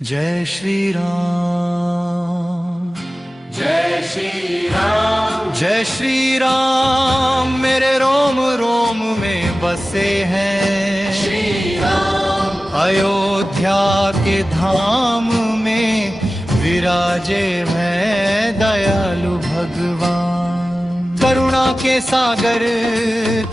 जय श्री राम, जय श्री राम, जय श्री राम मेरे रोम रोम में बसे हैं श्री राम। अयोध्या के धाम में विराजे हैं दयालु भगवान। करुणा के सागर,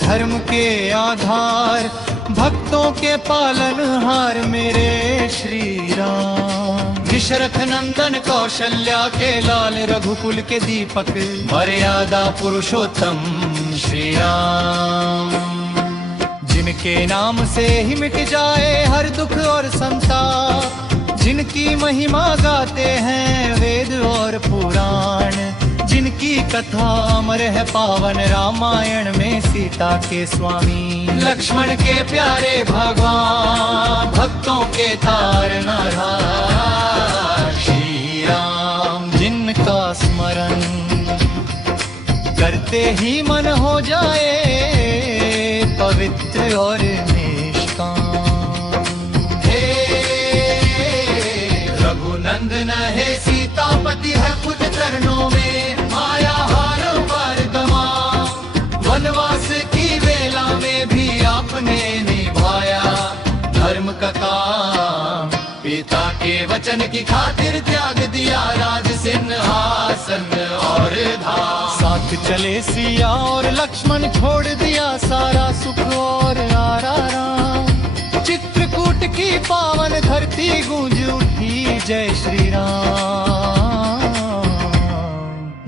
धर्म के आधार, भक्तों के पालनहार मेरे श्री राम। दशरथ नंदन कौशल्या के लाल, रघुकुल के दीपक, मर्यादा पुरुषोत्तम श्री राम। जिनके नाम से ही मिट जाए हर दुख और संताप, जिनकी महिमा गाते हैं वेद और पुराण, जिनकी कथा अमर है पावन रामायण में सीता के स्वामी, लक्ष्मण के प्यारे भगवान, भक्तों के तारनहार श्री राम। जिनका स्मरण करते ही मन हो जाए पवित्र और निष्काम। हे रघुनंदन है सीतापति है खुद चरणों में, माया हार पर गमा, वनवास की वेला में भी आपने निभाया धर्म का काम। पिता के वचन की खातिर त्याग दिया राज सिंहासन और धाम। साथ चले सिया और लक्ष्मण, छोड़ दिया सारा सुख और आराम। चित्रकूट की पावन धरती गूंज उठी जय श्री राम।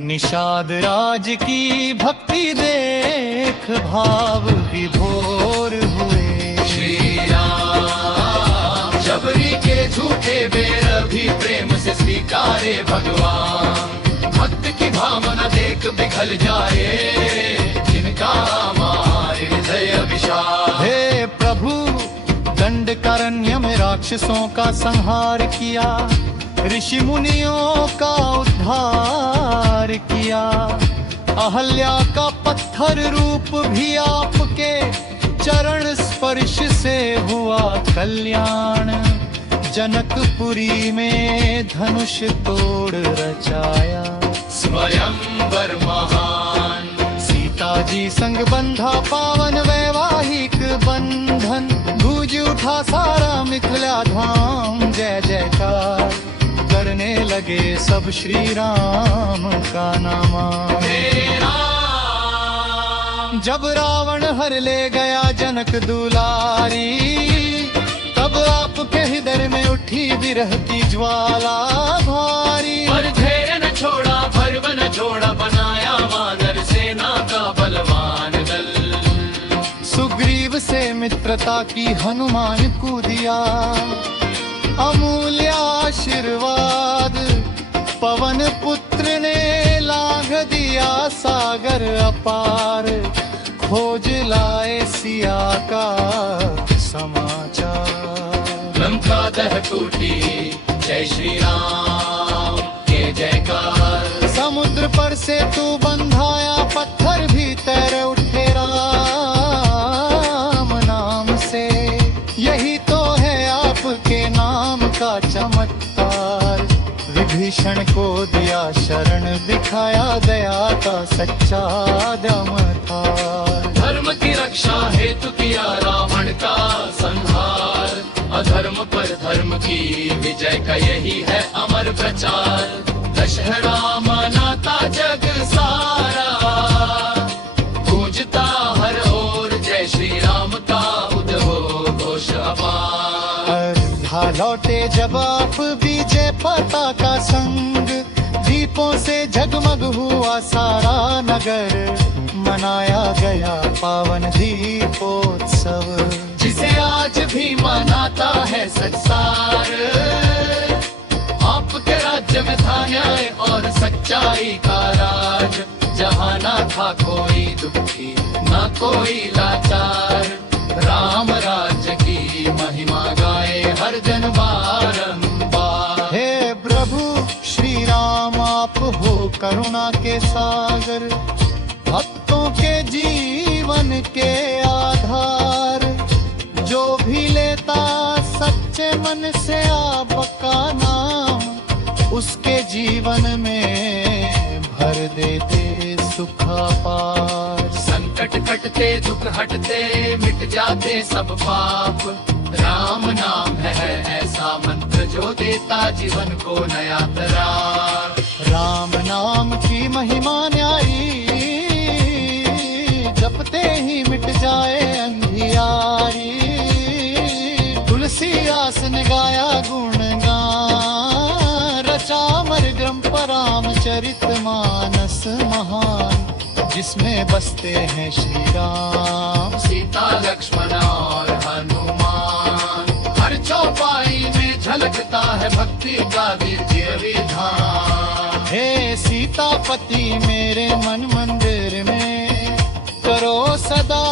निषाद राज की भक्ति देख भाव विभोर हुए श्री राम। शबरी के झूठे बेर भी प्रेम से स्वीकारे भगवान, भक्त की भावना देख पिघल जाए जिनका मारे हृदय विशाल। हे प्रभु, दंडकारण्य में राक्षसों का संहार किया, ऋषि मुनियों का उद्धार किया। अहल्या का पत्थर रूप भी आपके चरण स्पर्श से हुआ कल्याण। जनकपुरी में धनुष तोड़ रचाया स्वयंवर महान। सीता जी संग बंधा पावन वैवाहिक बंधन, गूंज उठा सारा मिथिला धाम जय जयकार। करने लगे सब श्री राम का नामा। जब रावण हर ले गया जनक दुलारी, तब आपके हृदय में उठी विरह की ज्वाला भारी। पर धैर्य न छोड़ा, भर्व न छोड़ा, बनाया वानर सेना का बलवान दल। सुग्रीव से मित्रता की हनुमान को दिया, अमूल्य आशीर्वाद पवन पुत्र ने लांघ दिया सागर अपार। खोज लाए सिया का समाचार, लंका दह टूटी जय श्री राम के जयकार। समुद्र पर से तू बंधाया, पत्थर भी तैर उठे राम नाम से। यही तो है आपके नाम का चमत्कार। विभीषण को दिया शरण, दिखाया दया का सच्चा दमतार। धर्म की रक्षा हेतु किया रावण का संहार, अधर्म पर धर्म की विजय का यही है अमर प्रचार। दशहरा मनाता जग सारा, गूंजता हर ओर जय श्री राम का उद्घोष घोष अपार। लौटे जब आप विजय पताका संग, दीपों से जगमग हुआ सारा नगर। मनाया गया पावन दीपोत्सव, जिसे आज भी मनाता है संसार। आपके राज्य में था न्याय और सच्चाई का राज, जहाँ ना था कोई दुखी ना कोई लाचार। राम राज्य की महिमा गाए हर जन बारंबार। हे प्रभु श्री राम, आप हो करुणा के सागर, भक्तों के जीवन के आधार। जो भी लेता सच्चे मन से आपका नाम उसके जीवन में भर देते सुख अपार। संकट कटते दुख हटते मिट जाते सब पाप, राम नाम है ऐसा मंत्र जो देता जीवन को नया तरार। राम नाम की महिमा न्यारी जपते ही मिट जाए अंधियारी। तुलसीदास ने गाया गुणगान रचा मरग्रम रामचरित मानस महान, जिसमें बसते हैं श्री राम सीता लक्ष्मण और हनुमान। हर चौपाई में झलकता है भक्ति का दिव्य विधान। हे सीतापति मेरे मन मंदिर में करो सदा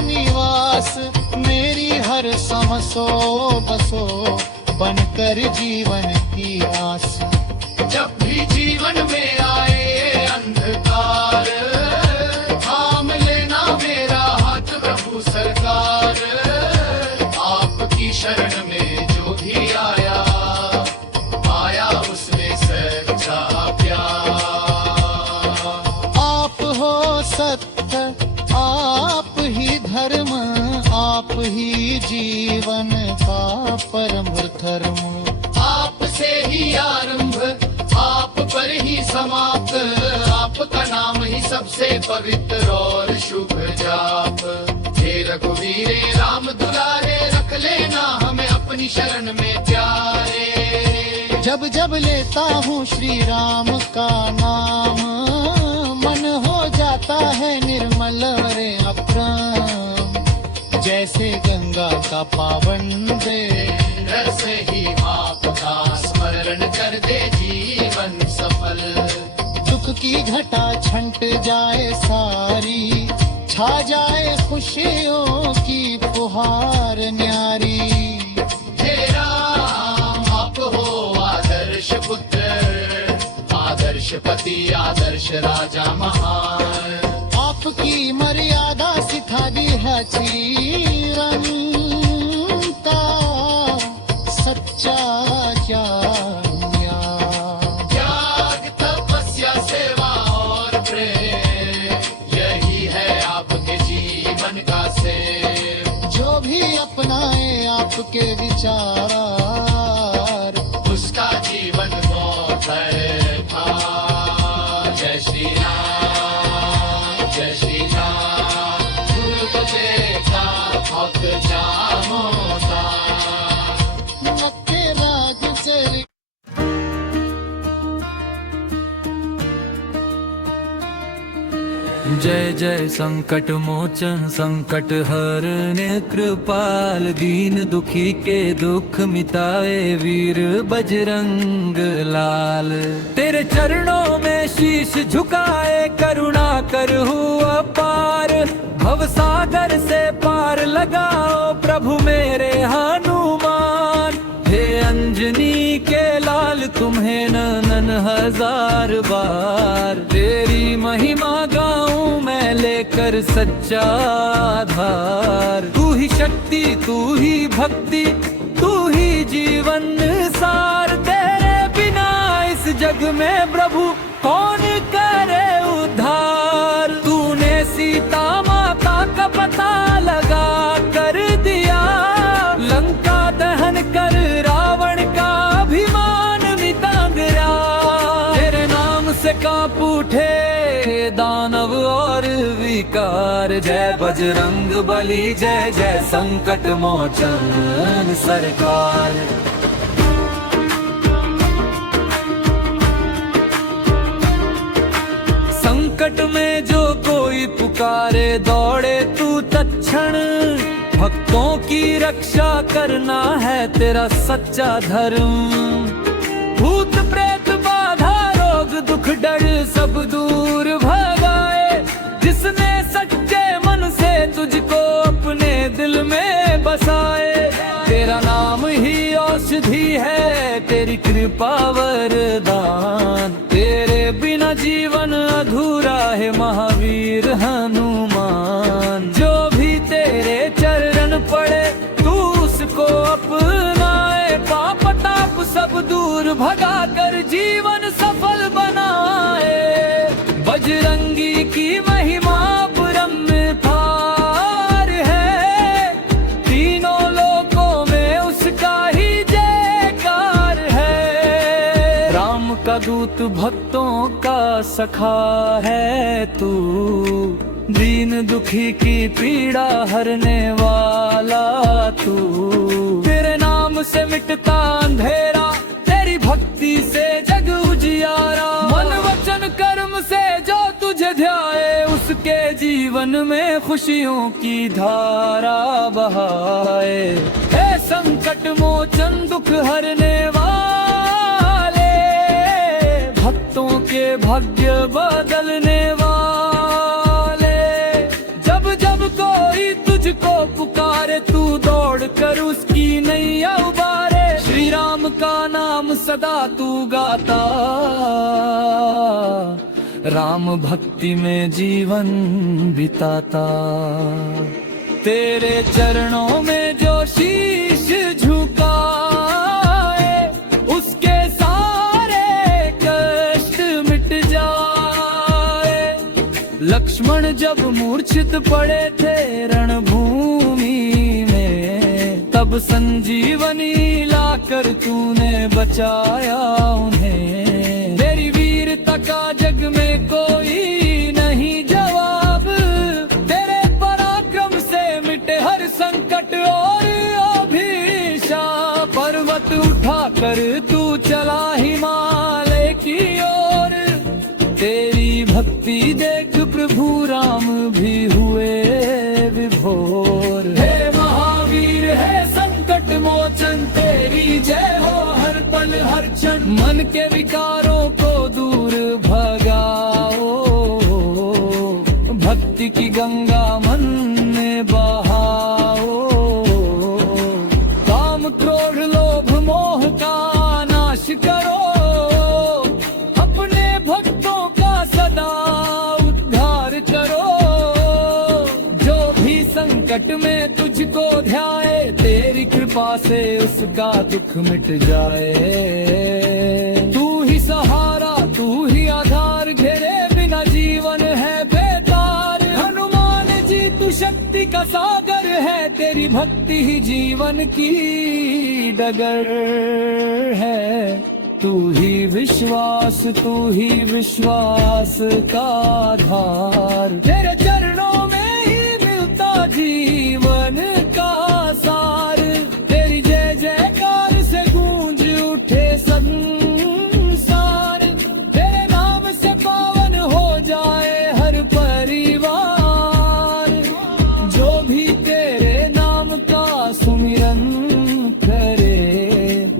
निवास, मेरी हर समसो बसो बनकर जीवन की आस। जब भी जीवन में आए अंधकार, थाम लेना मेरा हाथ प्रभु सरकार। आपकी शरण में जो भी आया, पाया उसमें सच्चा प्यार। आप हो सत्य आप ही धर्म, आप ही जीवन का परम धर्म। आपसे ही आरंभ आप पर ही समाप्त, आपका नाम ही सबसे पवित्र और शुभ जाप। हे रघुवीरे राम दुलारे, रख लेना हमें अपनी शरण में प्यारे। जब जब लेता हूँ श्री राम का नाम, मन हो जाता है निर्मल रे अप्रम। जैसे गंगा का पावन दे से ही आपका स्मरण कर दे जीवन सफल। दुख की घटा छंट जाए सारी, छा जाए खुशियों की फुहार न्यारी। हे राम आप हो आदर्श पुत्र, आदर्श पति आदर्श राजा महान। आपकी मर्यादा सिखा दी है चिरंता, सच्चा त्याग तपस्या सेवा और प्रेम, यही है आपके जीवन का सेव। जो भी अपनाए आपके विचार, उसका जीवन गौरव था। जय श्री राम जय श्री राम, गुरु देखा भक्त जामोता। नक्के राग चली जय जय संकट मोचन संकट हरने कृपाल, दीन दुखी के दुख मिटाए वीर बजरंग लाल। तेरे चरणों में शीश झुकाए करुणा कर हुआ पार, भव सागर से पार लगाओ प्रभु मेरे हनुमान। हे अंजनी के लाल तुम्हें ननन हजार बार, तेरी महिमा गाऊं मैं लेकर सच्चा आधार। तू ही शक्ति तू ही भक्ति तू ही जीवन सार, तेरे बिना इस जग में प्रभु कौन करे उद्धार। तूने सीता माता का पता लगा कर दिया, लंका दहन कर रावण का अभिमान मिटा गया। तेरे नाम से कांप उठे दानव और विकार, जय बजरंग बली जय जय संकट मोचन सरकार। संकट में जो कोई पुकारे दौड़े तू तत्क्षण, भक्तों की रक्षा करना है तेरा सच्चा धर्म। भूत प्रेत बाधा रोग दुख डर सब दूर भगाए, जिसने सच्चे मन से तुझको अपने दिल में बसाए। तेरा नाम ही औषधि है तेरी कृपा वरदान, तेरे बिना जीवन अधूरा है महावीर हनुमान। जो भी तेरे चरण पड़े तू उसको अपना दूर भगाकर जीवन सफल बनाए। बजरंगी की महिमा परम्पार है, तीनों लोकों में उसका ही जयकार है। राम का दूत भक्तों का सखा है तू, दीन दुखी की पीड़ा हरने वाला तू। तेरे नाम से मिटता अंधेरा, तेरी भक्ति से जग उजियारा। मन वचन कर्म से जो तुझे ध्याए, उसके जीवन में खुशियों की धारा बहाए। हे संकट मोचन दुख हरने वाले, भक्तों के भाग्य बदलने वाले। जब जब कोई तुझको पुकारे, तू दौड़ कर उसकी नैया उबारे। श्री राम का नाम सदा तू गाता, राम भक्ति में जीवन बिताता। तेरे चरणों में जो शीश झुकाए, उसके सारे कष्ट मिट जाए। लक्ष्मण जब मूर्छित पड़े थे रणभूमि में, तब संजीवनी लाकर तूने बचाया उन्हें। तेरी वीरता का जग में कोई नहीं जवाब, तेरे पराक्रम से मिटे हर संकट और अभिशाप। पर्वत उठाकर तू चला हिमालय की ओर, तेरी भक्ति देख प्रभु राम भी हुए विभोर। हे महावीर है संकट मोचन, तेरी जय हो हर पल हर क्षण। मन के विकारों को दूर भगाओ, भक्ति की गंगा मन में बहाओ। काम क्रोध लोभ मोह का नाश करो, अपने भक्तों का सदा उद्धार करो। जो भी संकट में तुझको ध्याए, तेरी कृपा से उसका दुख मिट जाए। तू ही सहारा तू ही आधार, घेरे बिना जीवन है बेकार। हनुमान जी तू शक्ति का सागर है, तेरी भक्ति ही जीवन की डगर है। तू ही विश्वास का आधार, तेरे चरणों में ही मिलता जीवन का सार। तेरी जय जयकार से गूंज उठे संसार, तेरे नाम से पावन हो जाए हर परिवार। जो भी तेरे नाम का सुमिरन करे,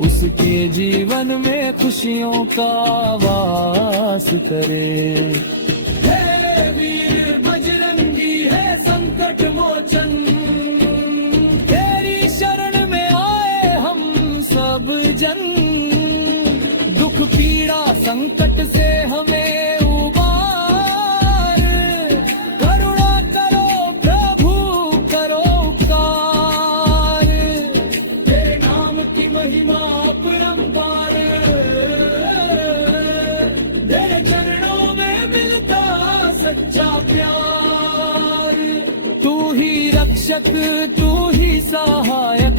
उसके जीवन में खुशियों का वास करे। हे वीर बजरंगी है संकट मोचन, तेरी शरण में आए हम सब जन। दुख पीड़ा संकट से हमें उबार, करुणा करो प्रभु करो उपकार। तेरे नाम की महिमा परम्पार, तेरे चरणों में मिलता सच्चा प्यार। तू ही रक्षक तू ही सहायक,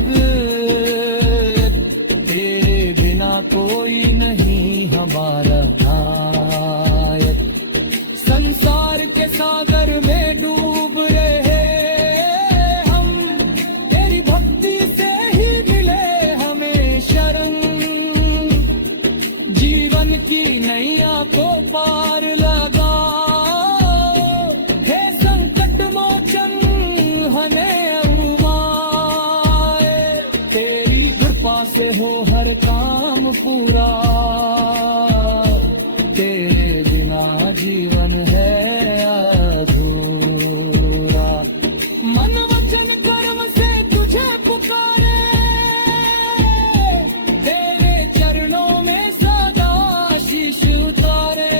तेरे बिना कोई नहीं हमारा नायक। संसार के सागर में डूब रहे हम, तेरी भक्ति से ही मिले हमें शरण। जीवन की नैया को पार लगाओ, हे संकट मोचन हमें उबाए। तेरी कृपा से हो हर काम पूरा, तेरे बिना जीवन है अधूरा। मन वचन कर्म से तुझे पुकारे, तेरे चरणों में सदा शीश उतारे।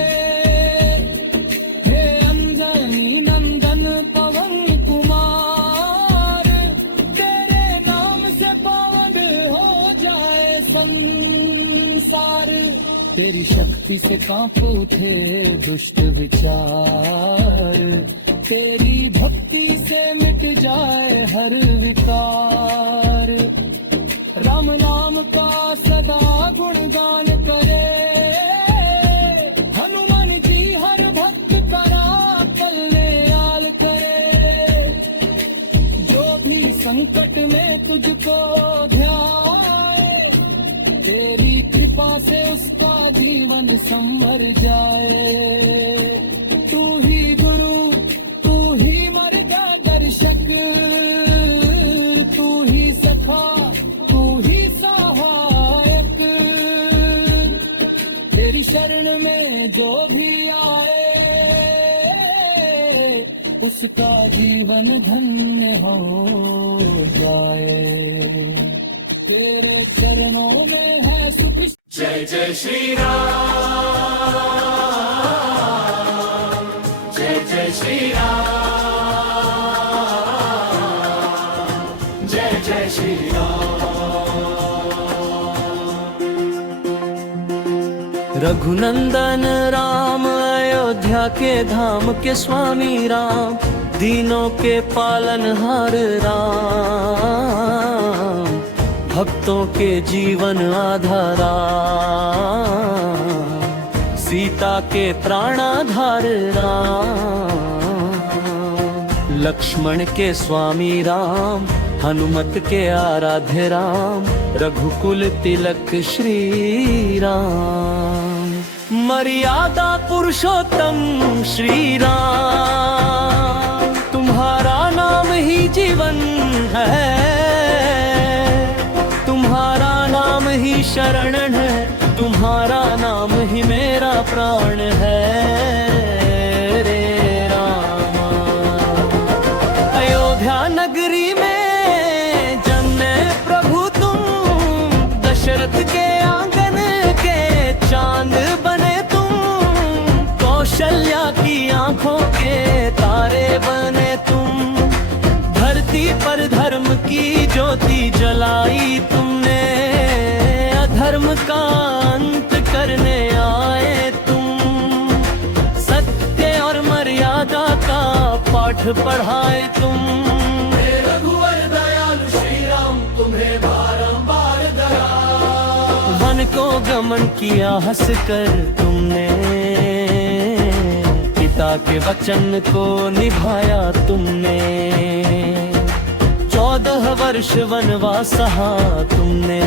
हे अंजनी नंदन पवन कुमार, तेरे नाम से पावन हो जाए संसार। पर तेरी शक्ति से कांप उठे दुष्ट विचार, तेरी भक्ति से मिट जाए हर विकार। राम नाम का सदा गुणगान करे, हनुमान जी हर भक्त करा कल्याण करे। जो भी संकट में तुझको ध्याए, तेरी कृपा से उसका जीवन संवर जाए। तू ही गुरु, तू ही मार्गदर्शक, तू ही सखा, तू ही सहायक। तेरी शरण में जो भी आए, उसका जीवन धन्य हो जाए। तेरे चरणों में है सुख। जय जय श्री राम, जय जय श्री राम, जय जय श्री राम। रघुनंदन राम, अयोध्या के धाम के स्वामी राम, दीनों के पालनहार राम, भक्तों के जीवन आधारा, सीता के प्राणाधार राम, लक्ष्मण के स्वामी राम, हनुमत के आराध्य राम, रघुकुल तिलक श्री राम। मर्यादा पुरुषोत्तम श्री राम, तुम्हारा नाम ही जीवन है, तुम्हारा नाम ही शरण है, तुम्हारा नाम ही मेरा प्राण है रे रामा। अयोध्या नगरी में जन्मे प्रभु तुम, दशरथ के आंगन के चांद बने तुम, कौशल्या की आंखों के तारे बने तुम, धरती पर धर्म की ज्योति जलाई तुमने, अधर्म का अंत करने आए तुम, सत्य और मर्यादा का पाठ पढ़ाए तुम। हे रघुवर दयालु श्री राम, तुम्हें बारंबार दया। वन को गमन किया हंस कर तुमने, पिता के वचन को निभाया तुमने, 14 वर्ष वनवास सहा तुमने,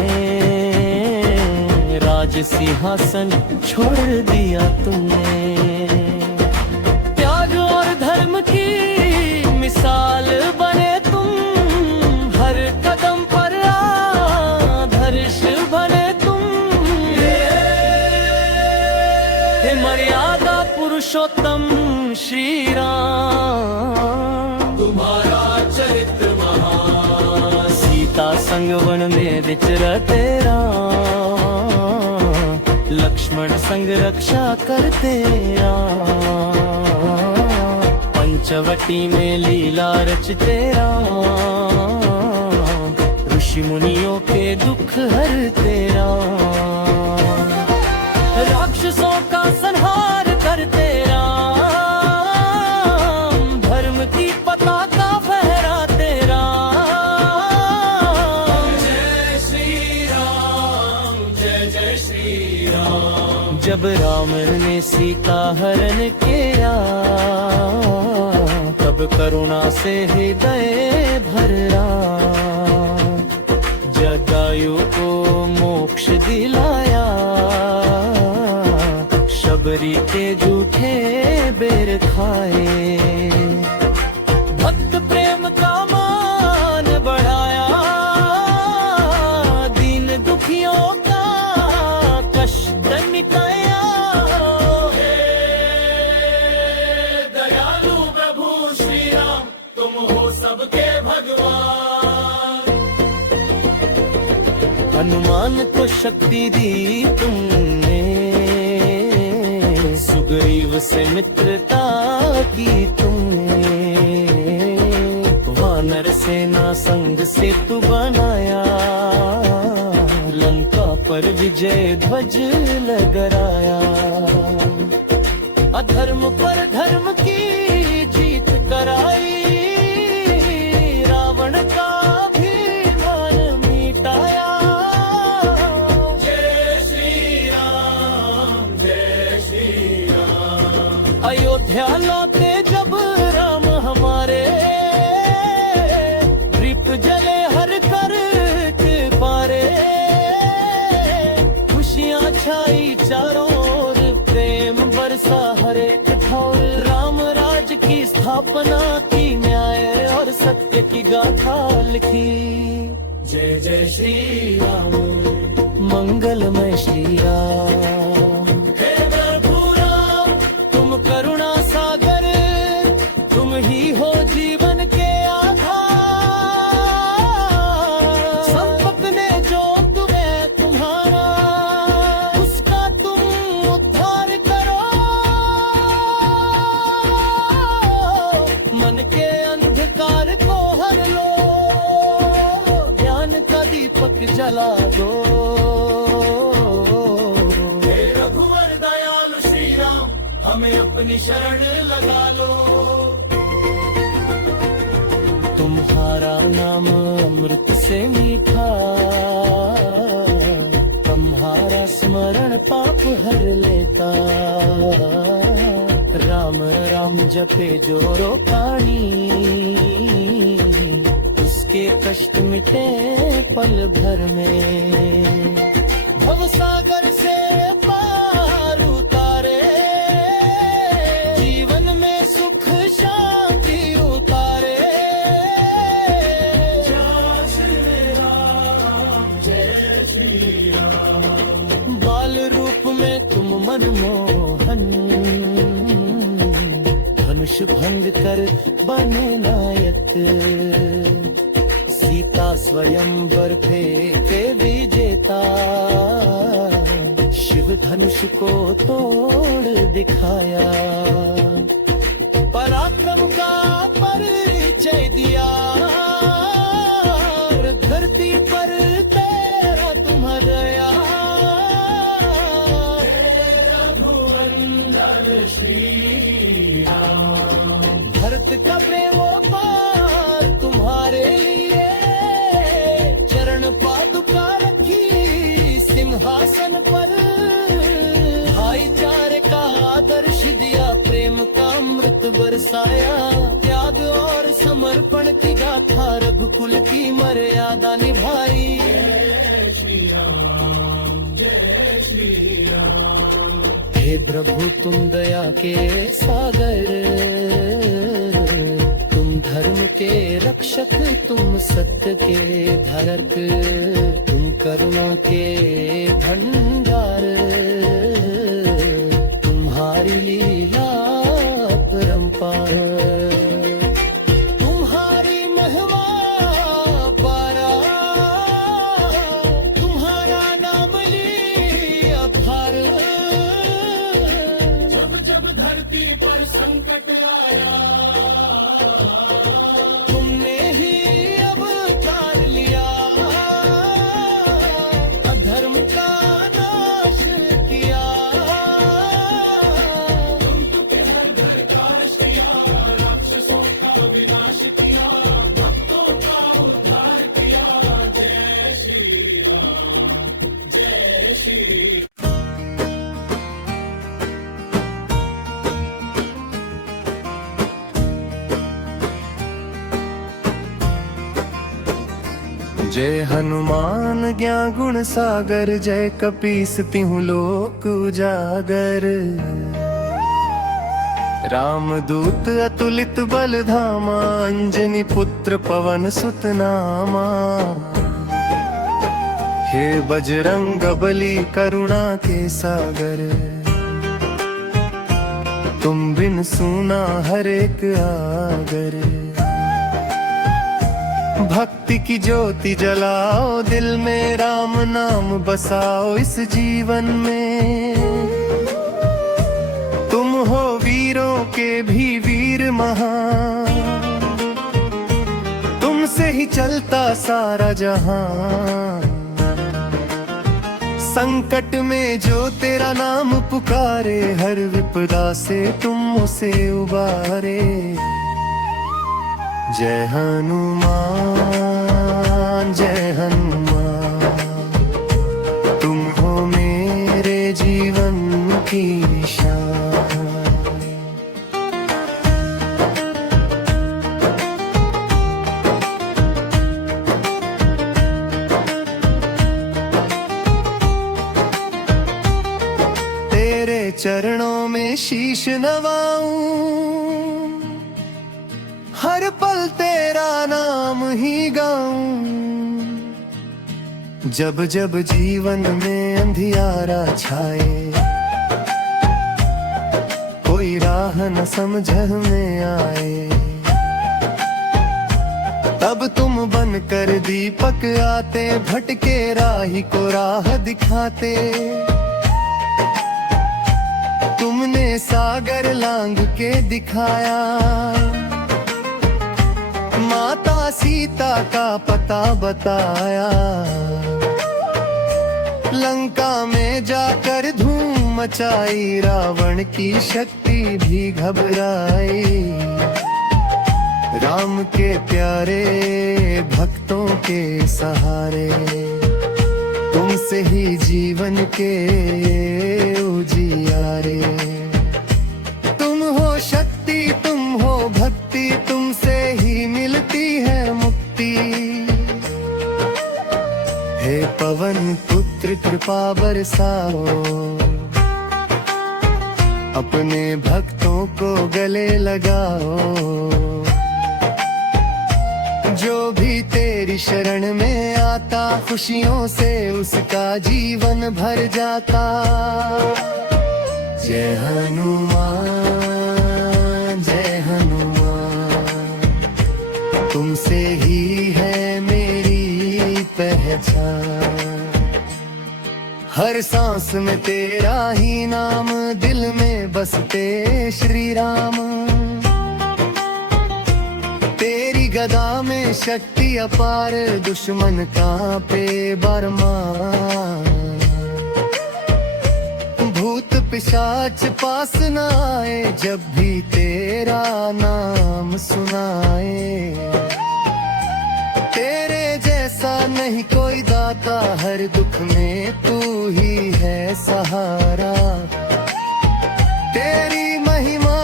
राज सिंहासन छोड़ दिया तुमने, त्याग और धर्म की मिसाल बने तुम, हर कदम पर आदर्श बने तुम। हे मर्यादा पुरुषोत्तम श्री राम, तुम्हारा चरित्र महान, सीता संग वन में विचरते राम, लक्ष्मण संग रक्षा करते राम, पंचवटी में लीला रचते राम, ऋषि मुनियों के दुख हरते राम, राक्षसों का संहार करते राम, धर्म की पताका फहराते राम। जय श्री राम, जय जय श्री राम। जब रावण ने सीता हरण किया, तब करुणा से हृदय भरा, जटायु को मोक्ष दिलाया, शबरी के झूठे बेर खाए, भक्त प्रेम का मान बढ़ाया, दीन दुखियों का कष्ट मिटाया। हे दयालु प्रभु श्री राम, तुम हो सबके भगवान। हनुमान को शक्ति दी तुमने, सुग्रीव से मित्रता की तुमने, वानर सेना संग सेतु बनाया, लंका पर विजय ध्वज लहराया। अधर्म पर धर्म की जीत कराई, रावण का अभिमान मिटाया। जय श्री राम, जय श्री राम। अयोध्या लौटे जब राम हमारे, दीप जले हर कर के पारे। खुशियाँ छाई चारों ओर, प्रेम बरसा हर एक ठौर। राम राज की स्थापना की, न्याय और सत्य की गाथा लिखी। जय जय श्री राम, मंगलमय श्री राम। हे प्रभु राम, तुम करुणा सागर, तुम ही हो जीवन के आधार। संपत ने जो तुम्हें तुम्हारा, उसका तुम उद्धार करो। मन के अंधकार को हर लो, ज्ञान का दीपक जला दो। हे रघुवर दयालु श्री राम, हमें अपनी शरण लगा लो। तुम्हारा नाम अमृत से मीठा, तुम्हारा स्मरण पाप हर लेता। राम राम जपे जो रोकाणी, उसके कष्ट मिटे पल भर में। भव सागर से पार उतारे, जीवन में सुख शांति उतारे। जय श्री राम, जय श्री राम। बाल रूप में तुम मनमोहन, धनुष भंग कर बने नायक। सीता स्वयंवर फेंके विजेता, शिव धनुष को तोड़ दिखाया। पराक्रम का परिचय दिया, धरती पर तेरा तुम्हारा। रघुवंदन श्री राम, भरत का प्रेमोपार तुम्हारे लिए। चरण पादुका रखी सिंहासन पर, भाईचारे का आदर्श दिया, प्रेम का अमृत बरसाया। त्याग और समर्पण की गाथा, रघुकुल की मर्यादा निभाई। जय श्री राम, जय श्री राम। हे प्रभु तुम दया के सागर, तुम धर्म के रक्षक, तुम सत्य के धारक। तुम करुणा के भंडार, तुम्हारी लीला परंपार। तुम्हारी महिमा पारा, तुम्हारा नाम लिया भार। जब जब धरती पर संकट आया, तुमने ही अवतार लिया। अधर्म का नाश किया, तुम के हर घर का किया। राक्षसों का विनाश किया, भक्तों का उद्धार किया। जय श्री राम, जय श्री। जय हनुमान ज्ञान गुण सागर, जय कपीस तिहु लोक उजागर। रामदूत अतुलित बल धामा, अंजनी पुत्र पवन सुत नामा। हे बजरंग बली करुणा के सागर, तुम बिन सूना हर एक आगर। भक्ति की ज्योति जलाओ दिल में, राम नाम बसाओ इस जीवन में। तुम हो वीरों के भी वीर महान, तुमसे ही चलता सारा जहां। संकट में जो तेरा नाम पुकारे, हर विपदा से तुम उसे उबारे। जय हनुमान जय हनुमान, तुम हो मेरे जीवन की निशान। तेरे चरणों में शीश नवाऊं, हर पल तेरा नाम ही गाऊं। जब जब जीवन में अंधियारा छाए, कोई राह न समझ में आए, तब तुम बनकर दीपक आते, भटके राही को राह दिखाते। तुमने सागर लांग के दिखाया, माता सीता का पता बताया। लंका में जाकर धूम मचाई, रावण की शक्ति भी घबराई। राम के प्यारे भक्तों के सहारे, तुमसे ही जीवन के उजियारे। तुम हो शक्ति, तुम हो भक्ति, तुमसे ही मिलती है मुक्ति। हे पवन पुत्र कृपा बरसाओ, अपने भक्तों को गले लगाओ। जो भी तेरी शरण में आता, खुशियों से उसका जीवन भर जाता। जय हनुमान जय हनुमान, तुमसे ही है मेरी पहचान। हर सांस में तेरा ही नाम, दिल में बसते श्री राम। तेरी गदा में शक्ति अपार, दुश्मन कांपे बरमान। भूत पिशाच पास न आए, जब भी तेरा नाम सुनाए। तेरे जैसा नहीं कोई दाता, हर दुख में तू ही है सहारा। तेरी महिमा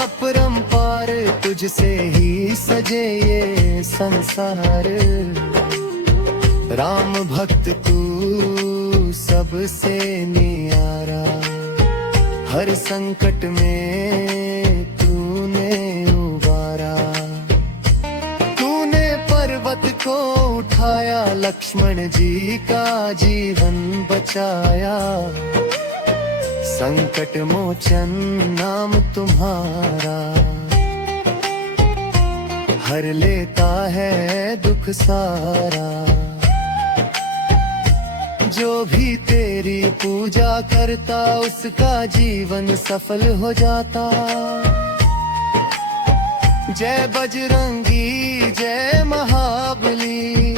अपरंपार, तुझसे ही सजे ये संसार। राम भक्त तू सबसे नियारा, हर संकट में तूने उबारा। तूने पर्वत को उठाया, लक्ष्मण जी का जीवन बचाया। संकट मोचन नाम तुम्हारा, हर लेता है दुख सारा। जो भी तेरी पूजा करता, उसका जीवन सफल हो जाता। जय बजरंगी जय महाबली,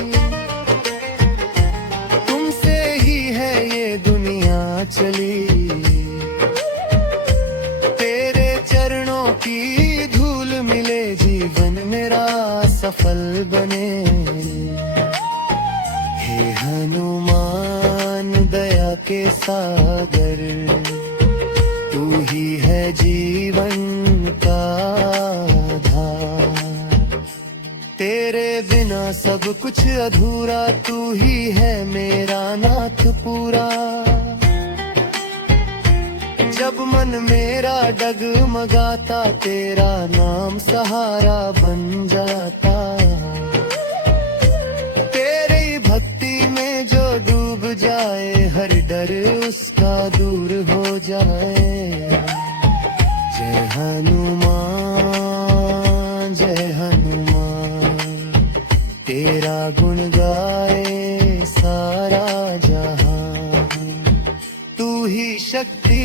तुमसे ही है ये दुनिया चली। तेरे चरणों की धूल मिले, जीवन मेरा सफल बने। हे हनुमान दया के सागर, तू ही है जीवन का आधार। तेरे बिना सब कुछ अधूरा, तू ही है मेरा नाथ पूरा। जब मन मेरा डगमगाता, तेरा नाम सहारा बन जाता। तेरी भक्ति में जो डूब जाए, हर डर उसका दूर हो जाए। जय हनुमान जय हनुमान, तेरा गुण गाए सारा जहां। तू ही शक्ति